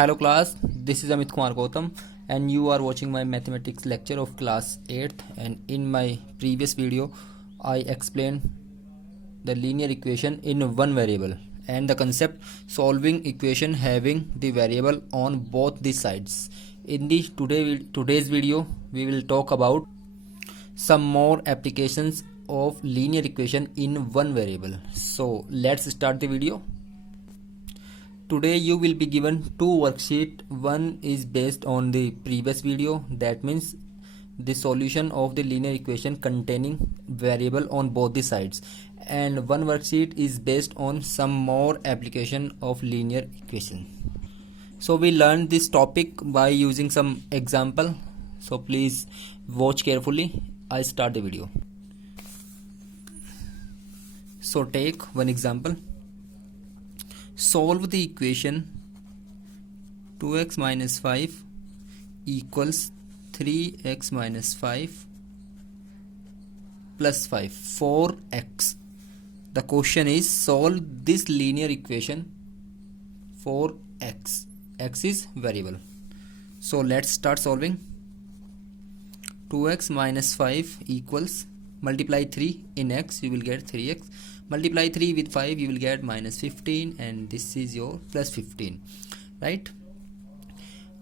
Hello class, this is Amit Kumar Gautam and you are watching my mathematics lecture of class 8th, and in my previous video I explained the linear equation in one variable and the concept solving equation having the variable on both the sides. In the today's video we will talk about some more applications of linear equation in one variable. So let's start the video. Today you will be given two worksheets. One is based on the previous video, that means the solution of the linear equation containing variable on both the sides, and one worksheet is based on some more application of linear equation. So we learned this topic by using some example, so please watch carefully. I start the video. So take one example. Solve the equation 2x minus 5 equals 3x minus 5 plus 5 for x. The question is solve this linear equation for x. X is variable. So let's start solving. 2x minus 5 equals, multiply 3 in x, you will get 3x. Multiply 3 with 5, you will get minus 15, and this is your plus 15, right?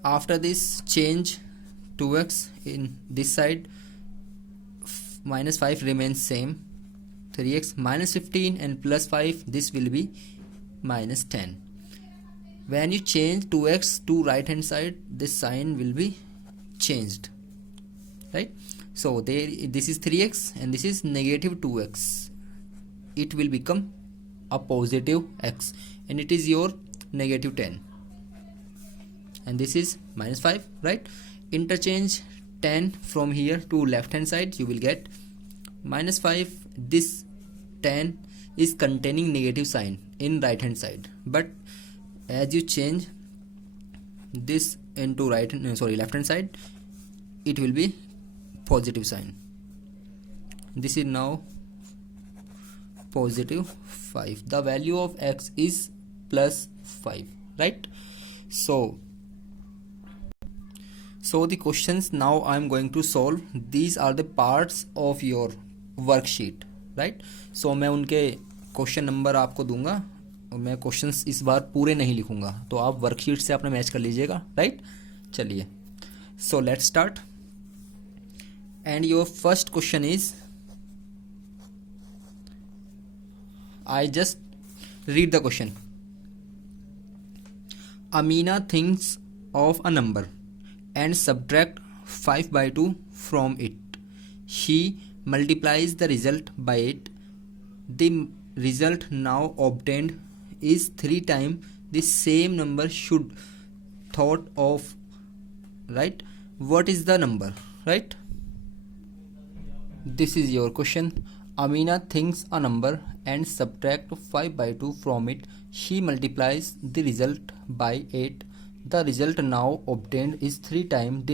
After this, change 2x in this side, minus 5 remains same, 3x minus 15 and plus 5, this will be minus 10. When you change 2x to right hand side, this sign will be changed, right? So this is 3x and this is negative 2x. It will become a positive x, and it is your negative 10, and this is minus 5, right? Interchange 10 from here to left hand side, you will get minus 5. This 10 is containing negative sign in right hand side, but as you change this into left hand side, it will be positive sign. This is now positive 5. The value of x is plus 5, right? So the questions now I am going to solve. These are the parts of your worksheet, right? So मैं उनके question number आपको दूंगा, और मैं questions इस बार पूरे नहीं लिखूंगा, तो आप वर्कशीट से अपने मैच कर लीजिएगा, राइट? चलिए, so let's start. And your first question is, I just read the question. Amina thinks of a number and subtract 5 by 2 from it. She multiplies the result by it. The result now obtained is 3 times the same number should thought of, right? What is the number, right? This is your question. Amina thinks a number and subtract 5 by 2 from it. She multiplies the result by 8. The result now obtained is 3 times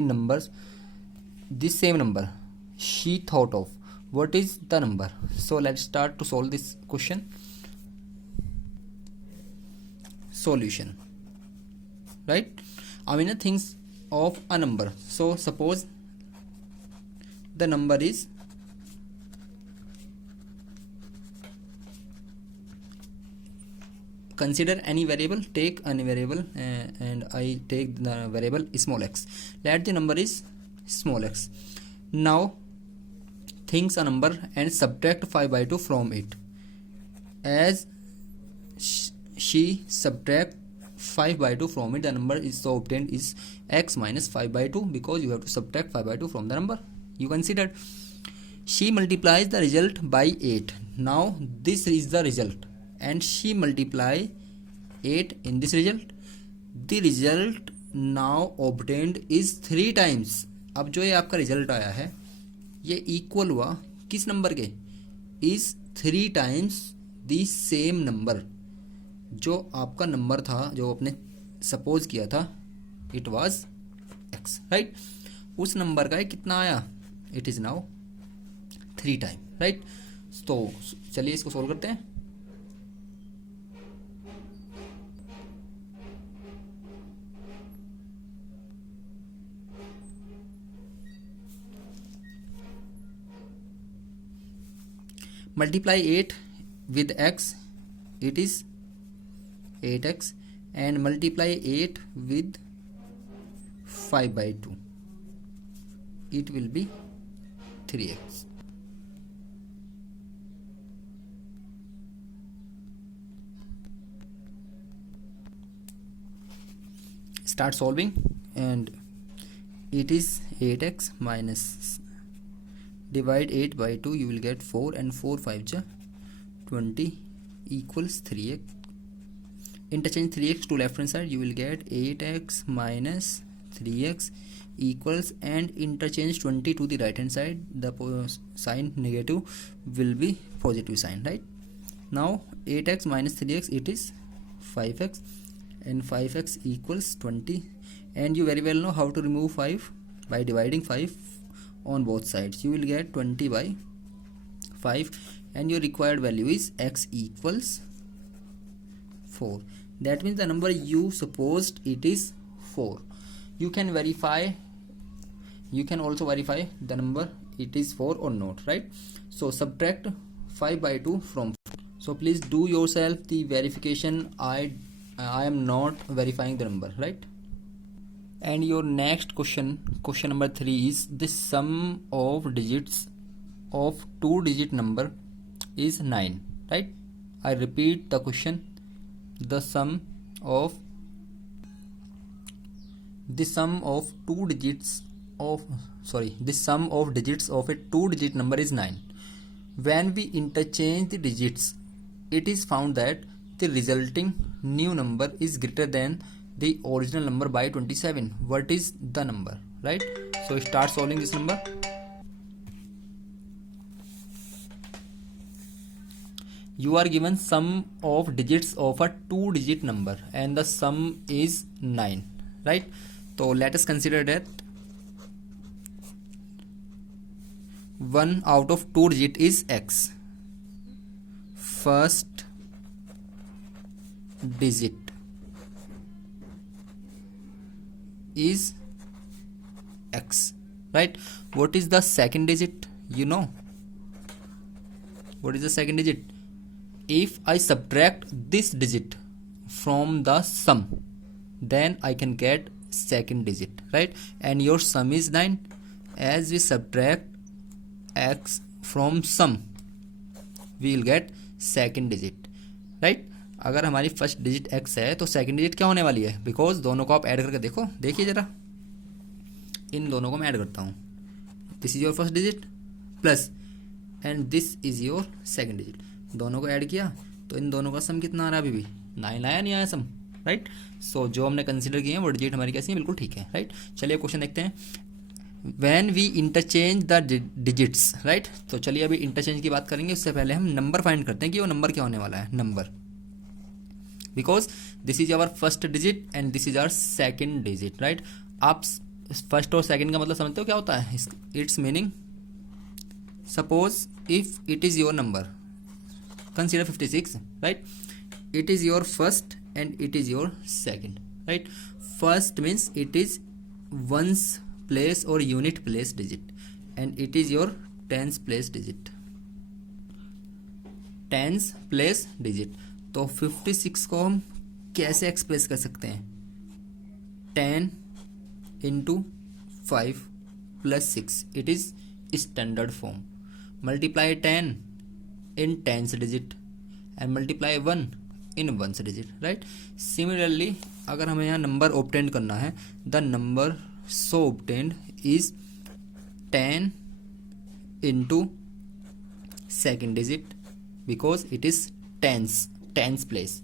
the same number she thought of. What is the number? So let's start to solve this question. Solution, right? Amina thinks of a number. So suppose the number is consider any variable, take any variable, and I take the variable small x. Let the number is small x. Now thinks a number and subtract 5 by 2 from it. As she subtract 5 by 2 from it, the number is so obtained is x minus 5 by 2, because you have to subtract 5 by 2 from the number you considered. She multiplies the result by 8. Now this is the result, and she multiply 8 in this result. The result now obtained is 3 times. अब जो ये आपका result आया है, ये equal हुआ किस number के? Is 3 times the same number. जो आपका नंबर था, जो आपने सपोज किया था, इट वाज x, राइट? उस नंबर का कितना आया? It is now 3 time, right? तो चलिए इसको सोल्व करते हैं. multiply 8 with x, it is 8x, and multiply 8 with 5 by 2, it will be 3x. Start solving, and it is 8x minus, divide 8 by 2, you will get 4, and 4 5 ja 20 equals 3x. Interchange 3x to left hand side, you will get 8x minus 3x equals, and interchange 20 to the right hand side, the sign negative will be positive sign, right? Now 8x minus 3x, it is 5x, and 5x equals 20, and you very well know how to remove 5 by dividing 5 on both sides. You will get 20 by 5, and your required value is x equals 4. That means the number you supposed it is 4. You can verify, you can also verify the number it is 4 or not, right? So subtract 5 by 2 from 4. So please do yourself the verification. I am not verifying the number, right? And your next question number 3 is the sum of digits of 2-digit number is 9, right? I repeat the question. The sum of digits of a 2-digit number is 9. When we interchange the digits, it is found that the resulting new number is greater than the original number by 27. What is the number, right? So start solving this number. You are given sum of digits of a 2-digit number, and the sum is 9, right? So let us consider that 1 out of 2 digit is x. First digit is x, right? What is the second digit? You know what is the second digit? If I subtract this digit from the sum, then I can get second digit, right? And your sum is 9. As we subtract x from sum, we will get second digit, right? अगर हमारी first digit x है तो second digit क्या होने वाली है? Because दोनों को आप ऐड करके देखो, देखिए जरा, इन दोनों को मैं ऐड करता हूँ. This is your first digit plus and this is your second digit. दोनों को ऐड किया तो इन दोनों का सम कितना आ रहा है? अभी भी 9 आया, नहीं आया सम, राइट? सो जो हमने कंसिडर किए हैं वो डिजिट हमारी कैसी है? बिल्कुल ठीक है, राइट? चलिए क्वेश्चन देखते हैं. When we interchange the digits, right? तो चलिए अभी इंटरचेंज की बात करेंगे, उससे पहले हम नंबर फाइंड करते हैं कि वो नंबर क्या होने वाला है. Number, because this is our first digit and this is our second digit, right? आप फर्स्ट और सेकेंड का मतलब समझते हो क्या होता है? It's meaning, suppose if it is your number, consider 56, right? It is your first and it is your second, right? First means it is ones place or unit place digit, and it is your tens place digit. Tens place digit. तो 56 को हम कैसे express कर सकते हैं? 10 into 5 plus 6, it is standard form. Multiply 10 in tens digit and multiply 1 in ones digit, right? Similarly, अगर हमें यहाँ नंबर obtained करना है, the number so obtained is 10 into second digit because it is tens place,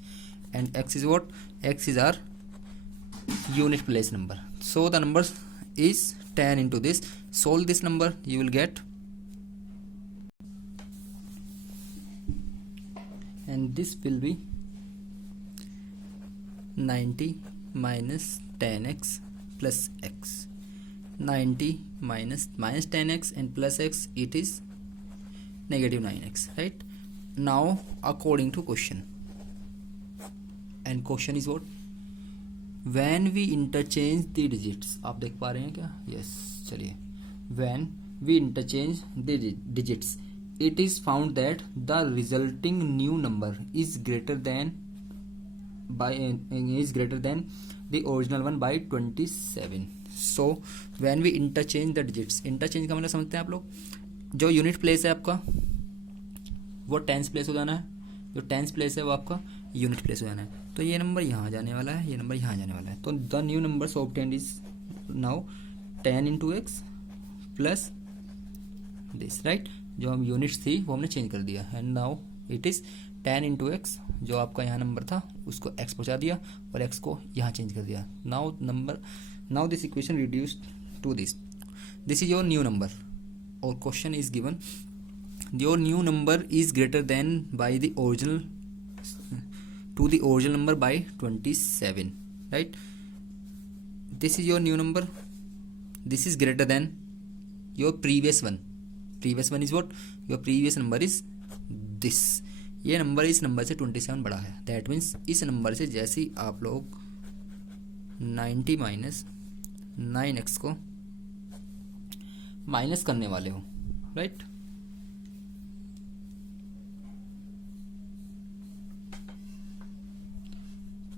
and x is what? X is our unit place number. So the number is 10 into this. Solve this number, you will get, and this will be 90 minus 10x plus x. 90 minus 10x and plus x, it is negative 9x, right? Now according to question, and question is what? When we interchange the digits, आप देख पा रहे हैं क्या? Yes, चलिए. When we interchange the digits, it is found that the resulting new number is greater than the original one by 27. So when we interchange the digits, interchange का मतलब समझते हैं आप लोग, जो यूनिट प्लेस है आपका वो टेंस प्लेस हो जाना है, जो टेंस प्लेस है वो आपका यूनिट प्लेस हो जाना है. तो ये नंबर यहाँ जाने वाला है, ये नंबर यहाँ जाने वाला है. तो the new number obtained is now 10 into x plus this, right. जो हम यूनिट्स थी वो हमने चेंज कर दिया, and now it is 10 into x, जो आपका यहाँ नंबर था उसको x पहुँचा दिया और x को यहाँ चेंज कर दिया. Now this equation reduced to this is your new number, और question is given your new number is greater than by the original to the original number by 27, right. This is your new number, this is greater than your previous one. Previous one is what? Your previous number is this. ये number इस number से 27 बड़ा है. That means इस number से जैसे ही आप लोग 90 माइनस 9x को माइनस करने वाले हो, राइट.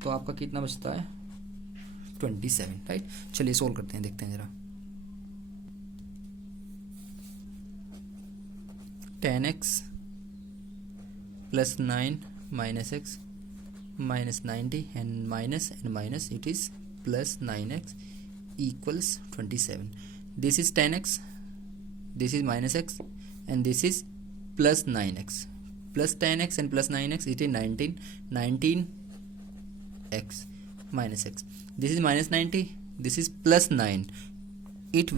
तो आपका कितना बचता है 27, राइट. चलिए सोल्व करते हैं, देखते हैं जरा. 10x plus 9 minus x minus 90 and minus it is plus 9x equals 27. This is 10x, this is minus x, and this is plus 9x. Plus 10x and plus 9x, it is 19 x minus x. This is minus 90, this is plus 9, it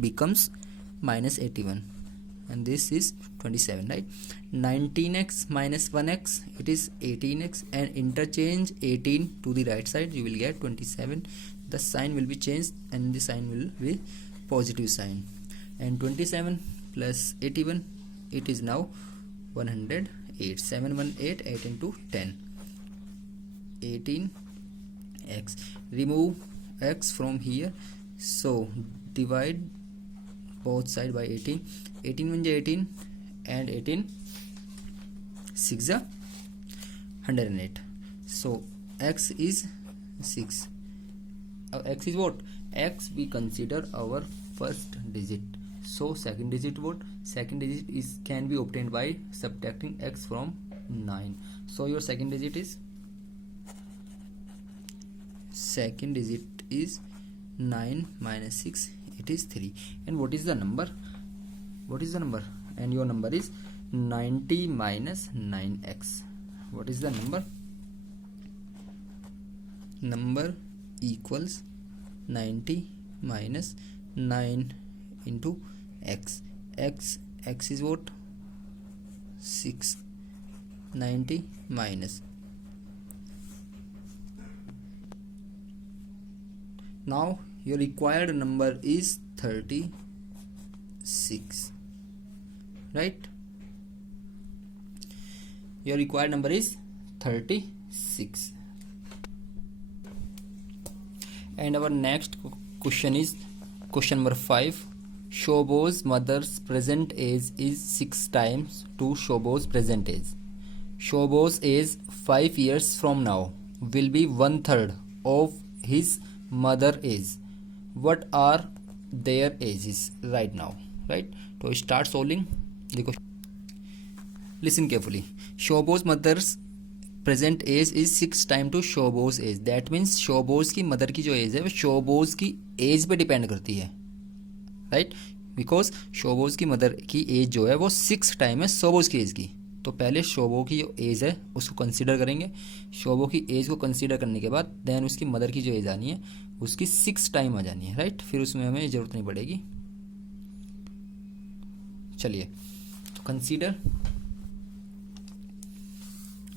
becomes minus 81, and this is 27, right. 19x minus 1x, it is 18x, and interchange 18 to the right side, you will get 27. The sign will be changed and the sign will be positive sign, and 27 plus 81, it is now 108. 718, 8 into 10, 18x. Remove x from here, so divide both side by 18. 18 1 18, and 18 6 108. So x is 6. X is what? X we consider our first digit. So second digit what? Second digit is can be obtained by subtracting x from 9. So your second digit is 9 minus 6, it is 3. And what is the number? And your number is 90 minus 9x. What is the number? Number equals 90 minus 9 into x. X is what? 6. 90 minus. Now your required number is 36, right. Your required number is 36. And our next question is question number 5. Shobo's mother's present age is 6 times to Shobo's present age. Shobo's age 5 years from now will be 1/3 of his mother age. What are their ages right now, right. So start solving the question. Listen carefully. Shobo's mother's present age is 6 time to Shobo's age. That means Shobo's की mother की जो as है वो शोबोज की as पे depend करती है, right. Because शोबोज की मदर की एज जो है वो 6 टाइम है शोबोज की एज की. तो पहले शोबो की जो एज है उसको कंसीडर करेंगे. शोबो की एज को कंसीडर करने के बाद देन उसकी मदर की जो एज आनी है उसकी 6 टाइम आ जानी है, राइट. फिर उसमें हमें ज़रूरत नहीं पड़ेगी. चलिए तो consider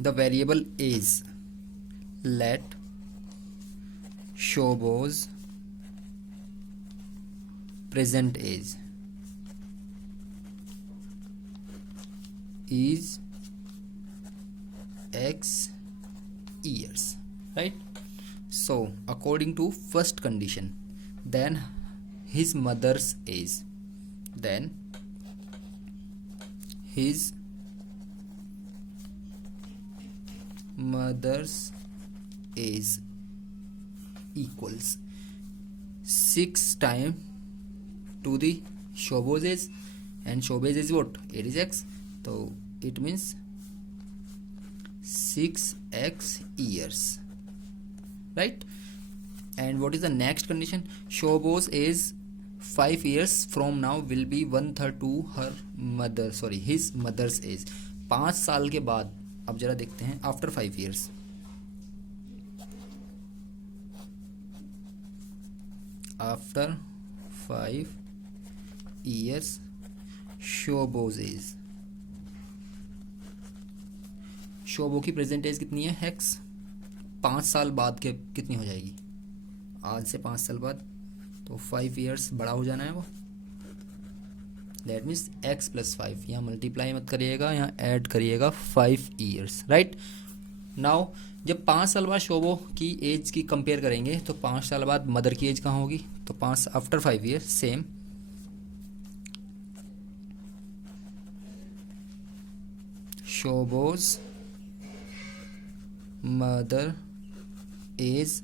the variable is. Let Shobo's present age is x years, right. So according to first condition, then his mother's age, then his mother's age equals 6 times to the Shobo's age, and Shobo's is what? It is x, so it means 6x years, right? And what is the next condition? Shobo's age 5 years from now will be 1/3 to her mother, sorry, his mother's age. 5 साल के बाद, अब जरा देखते हैं, after 5 years, after 5 years Shobo's age, Shobo की present as कितनी है? एक्स. 5 साल बाद के कितनी हो जाएगी? आज से 5 साल बाद, तो 5 years बड़ा हो जाना है वो. That means x + 5. यहाँ मल्टीप्लाई मत करिएगा, यहाँ ऐड करिएगा 5 years, राइट. नाउ जब 5 साल बाद शोबो की एज की कंपेयर करेंगे तो 5 साल बाद मदर की एज कहाँ होगी? तो 5 आफ्टर 5 years सेम. शोबोज मदर एज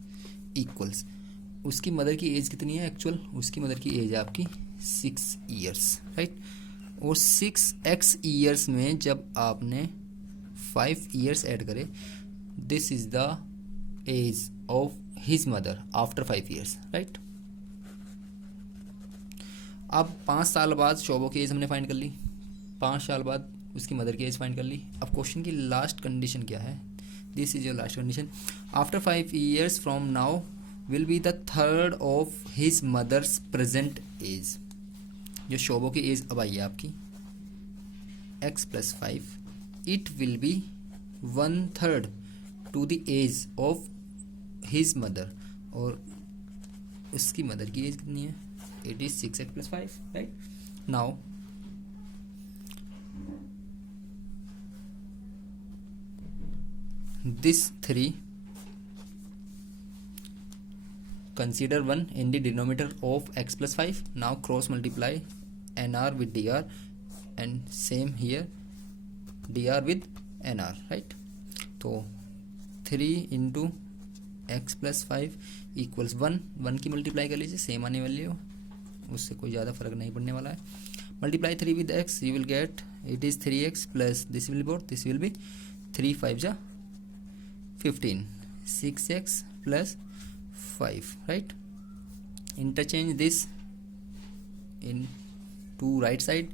इक्वल्स, उसकी मदर की एज कितनी है एक्चुअल? उसकी मदर की एज है आपकी 6 years, राइट. और 6x years में जब आपने 5 years ऐड करे, this is the age of his mother after 5 years, right. अब 5 साल बाद शोबो की एज हमने फाइंड कर ली, 5 साल बाद उसकी मदर की एज फाइंड कर ली. अब क्वेश्चन की लास्ट कंडीशन क्या है? This is your last condition. After 5 years from now will be the third of his mother's present age. जो शोबो की एज अब आई है आपकी x + 5, it will be 1/3 to the age of his mother, और उसकी मदर की एज कितनी है? It is 6x + 5, right. Now this 3, consider 1 in the denominator of x + 5. now cross multiply nr with dr, and same here dr with nr, right. तो 3 into x + 5 equals 1. 1 की multiply कर लीजिए, same आने वाली हो, उससे कोई ज़्यादा फर्क नहीं पड़ने वाला है. Multiply 3 with x, you will get it is 3x plus this will be what? This will be 3 5 जा 15, 6x plus 5, right. Interchange this in to right side.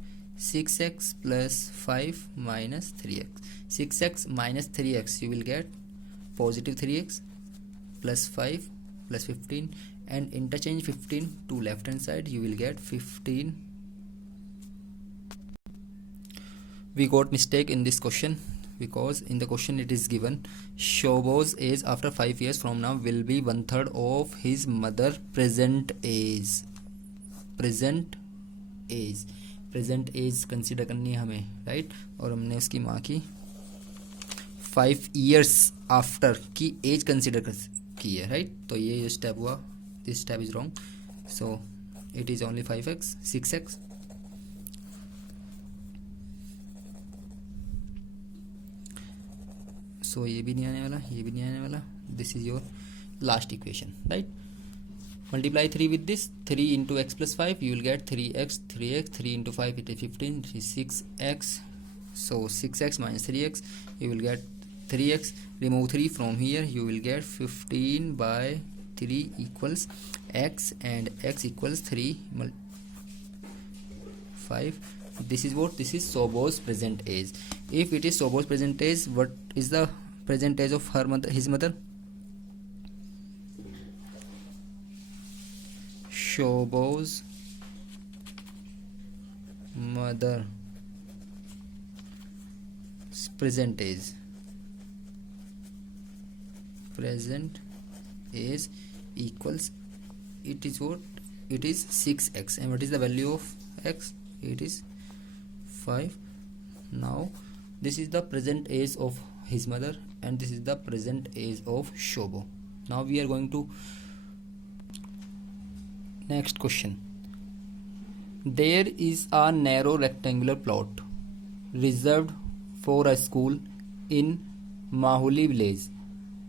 6x plus 5 minus 3x, 6x minus 3x, you will get positive 3x plus 5 plus 15, and interchange 15 to left hand side, you will get 15. We got mistake in this question, because in the question it is given Shobo's age after 5 years from now will be 1/3 of his mother present age. present age consider करनी है हमें, right. और हमने उसकी माँ की 5 years after की as consider की है, राइट. तो ये स्टेप हुआ, this step is wrong, so it is only 5x 6x. सो ये भी नहीं आने वाला, ये भी नहीं आने वाला. This is your last equation, right. Multiply 3 with this, 3 into x plus 5, you will get 3x, 3 into 5, it is 15, it is 6x. So 6x minus 3x, you will get 3x. Remove 3 from here, you will get 15 by 3 equals x, and x equals 3 5. This is what? This is Shobo's present age. If it is Shobo's present age, what is the present age of her mother, his mother? Shobo's mother present age equals, it is what? It is 6x, and what is the value of x? It is 5. Now this is the present age of his mother, and this is the present age of Shobo. Now we are going to next question. There is a narrow rectangular plot reserved for a school in Mahuli village.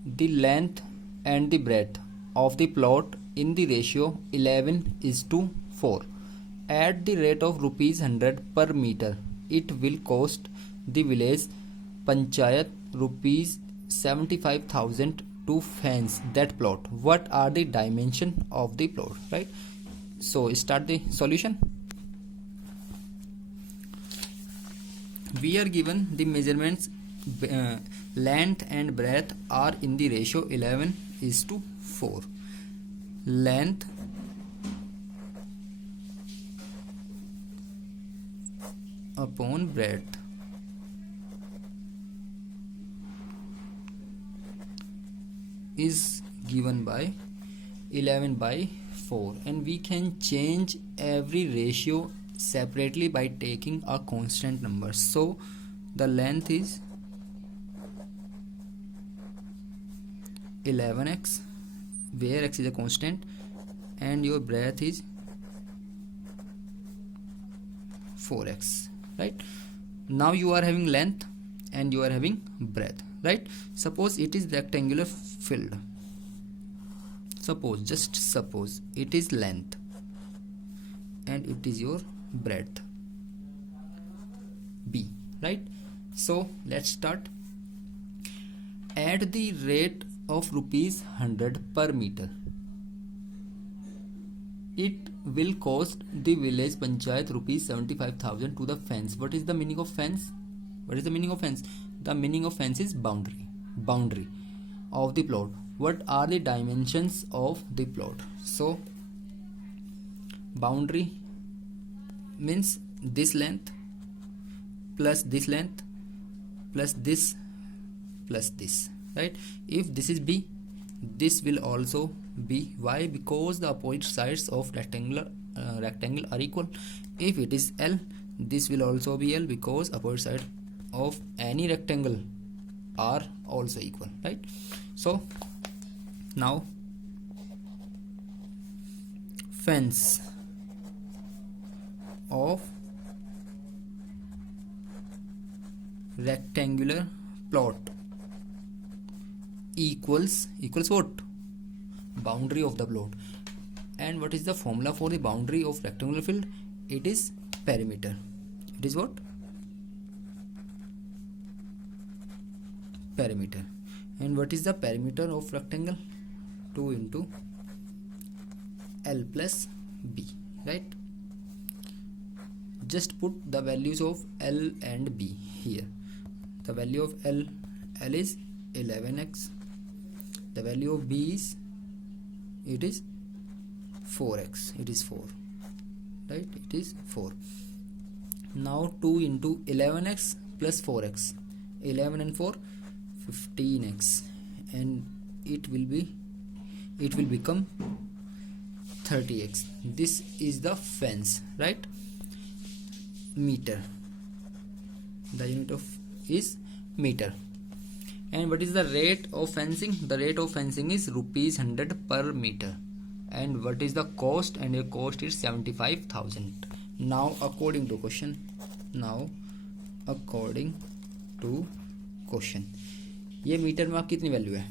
The length and the breadth of the plot in the ratio 11:4. At the rate of rupees 100 per meter, it will cost the village panchayat rupees 75,000 to fence that plot. What are the dimension of the plot? Right. So start the solution. We are given the measurements, length and breadth are in the ratio 11:4. Length upon breadth is given by 11/4, and we can change every ratio separately by taking a constant number. So the length is 11x, where x is a constant, and your breadth is 4x, right? Now you are having length and you are having breadth, right? Suppose it is rectangular filled. Just suppose it is length and it is your breadth b, right? So let's start. At the rate of rupees 100 per meter, it will cost the village panchayat rupees 75,000 to the fence. What is the meaning of fence? The meaning of fence is boundary of the plot. What are the dimensions of the plot? So boundary means this length plus this length plus this, right? If this is b, this will also be. Why? Because the opposite sides of rectangle are equal. If it is L, this will also be L, because opposite side of any rectangle are also equal, right? So now fence of rectangular plot equals what? Boundary of the plot. And what is the formula for the boundary of rectangular field? It is perimeter. It is what? Perimeter. And what is the perimeter of rectangle? 2 into L plus B, right? Just put the values of L and B here. The value of L is 11x. The value of B is 4x. It is 4, right? It is 4. Now 2 into 11x plus 4x. 11 and 4, 15x, and it will become 30x. This is the fence, right? Meter. The unit of is meter. And what is the rate of fencing? The rate of fencing is rupees 100 per meter. And what is the cost? And your cost is 75,000. Now according to question, ये metre में आपकी कितनी value है?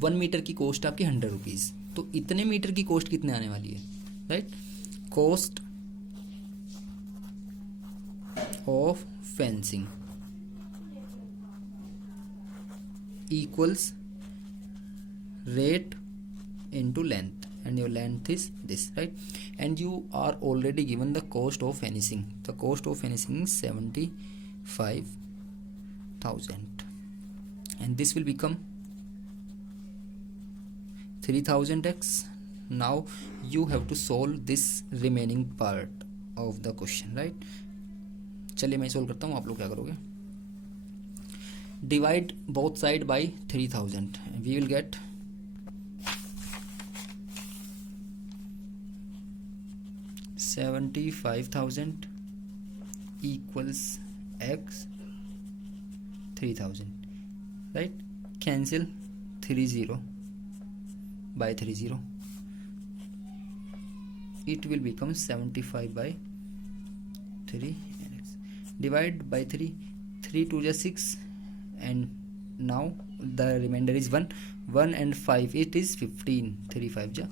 1 metre की cost आपकी 100 rupees. तो इतने metre की कॉस्ट कितने आने वाली है, right? Cost of fencing equals rate into length, and your length is this, right? And you are already given the cost of finishing. The cost of finishing is 75,000, and this will become 3000x. Now you have to solve this remaining part of the question, right? चलिए मैं solve करता हूँ, आप लोग क्या करोगे? Divide both side by 3000. We will get 75,000 equals x 3000, right? Cancel 30 by 30. It will become 75 by 3. divide by 3, 3 2 is 6, and now the remainder is 1 and 5, it is 15, 3 5 ja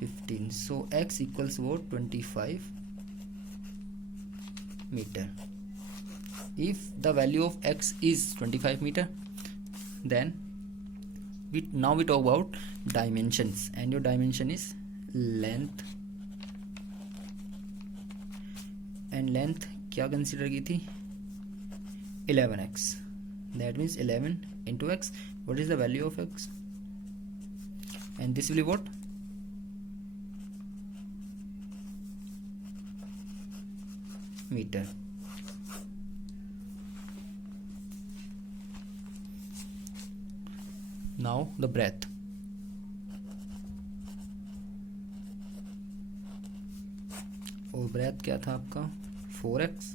15. So x equals what? 25 meter. If the value of x is 25 meter, then now we talk about dimensions, and your dimension is length, and length क्या consider की थी? 11x. That means 11 into x. What is the value of x? And this will be what? Meter. Now the breadth. और breadth क्या था आपका? 4x.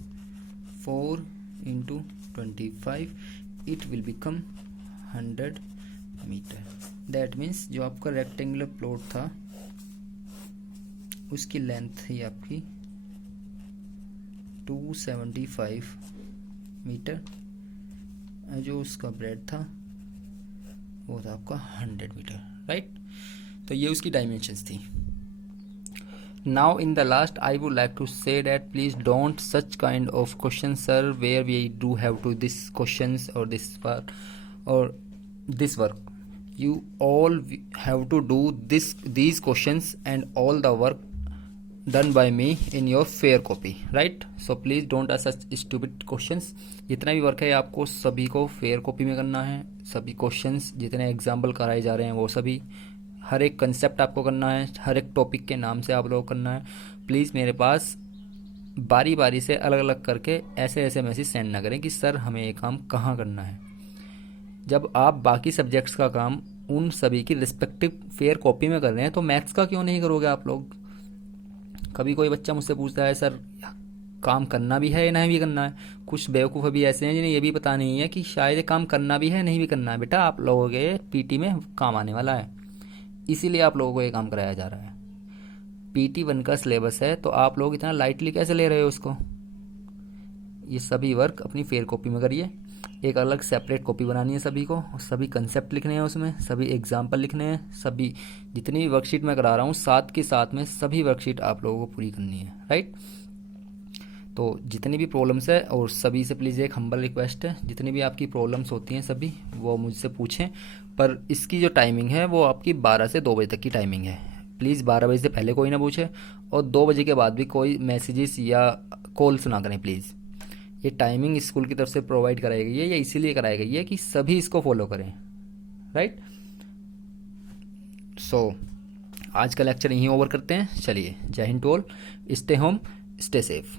4 into 25, it will become 100 meter. That means जो आपका rectangular plot था उसकी length थी आपकी 275 मीटर, जो उसका ब्रेड था वो था आपका 100 मीटर, राइट. तो ये उसकी डायमेंशंस थी. Now in the last I would like to say that please don't such kind of questions, sir, where we do have to this questions or this part or this work. You all have to do these questions and all the work done by me in your fair copy, right? So please don't ask such stupid questions. जितना भी work है आपको सभी को fair copy में करना है. सभी क्वेश्चंस जितने एग्जाम्पल कराए जा रहे हैं वो सभी, हर एक कंसेप्ट आपको करना है, हर एक टॉपिक के नाम से आप लोगों को करना है. प्लीज़ मेरे पास बारी बारी से अलग अलग करके ऐसे ऐसे मैसेज सेंड ना करें कि सर हमें ये काम कहाँ करना है, जब आप बाकी सब्जेक्ट्स का काम उन सभी की रिस्पेक्टिव फेयर कॉपी में कर रहे हैं तो मैथ्स का क्यों नहीं करोगे आप लोग. कभी कोई बच्चा मुझसे पूछता है सर काम करना भी है या नहीं भी करना है. कुछ बेवकूफ़ भी ऐसे हैं जिन्हें ये भी पता नहीं है कि शायद काम करना भी है नहीं भी करना है. बेटा आप लोगों के पीटी में काम आने वाला है, इसीलिए आप लोगों को ये काम कराया जा रहा है. PT 1 का सिलेबस है तो आप लोग इतना लाइटली कैसे ले रहे हो उसको. ये सभी वर्क अपनी फेयर कॉपी में करिए. एक अलग सेपरेट कॉपी बनानी है सभी को, सभी कंसेप्ट लिखने हैं उसमें, सभी एग्जाम्पल लिखने हैं, सभी जितनी भी वर्कशीट मैं करा रहा हूँ साथ के साथ में सभी वर्कशीट आप लोगों को पूरी करनी है, राइट. तो जितनी भी प्रॉब्लम्स है, और सभी से प्लीज़ एक हम्बल रिक्वेस्ट है, जितनी भी आपकी प्रॉब्लम्स होती हैं सभी वो मुझसे पूछें. पर इसकी जो टाइमिंग है वो आपकी 12 से 2 बजे तक की टाइमिंग है. प्लीज़ 12 बजे से पहले कोई ना पूछे और 2 बजे के बाद भी कोई मैसेजेस या कॉल्स ना करें प्लीज़. ये टाइमिंग स्कूल की तरफ से प्रोवाइड कराई गई है, या इसीलिए कराई गई है कि सभी इसको फॉलो करें, राइट. सो आज का लेक्चर यहीं ओवर करते हैं. चलिए, Jai Hind to all, stay home stay safe.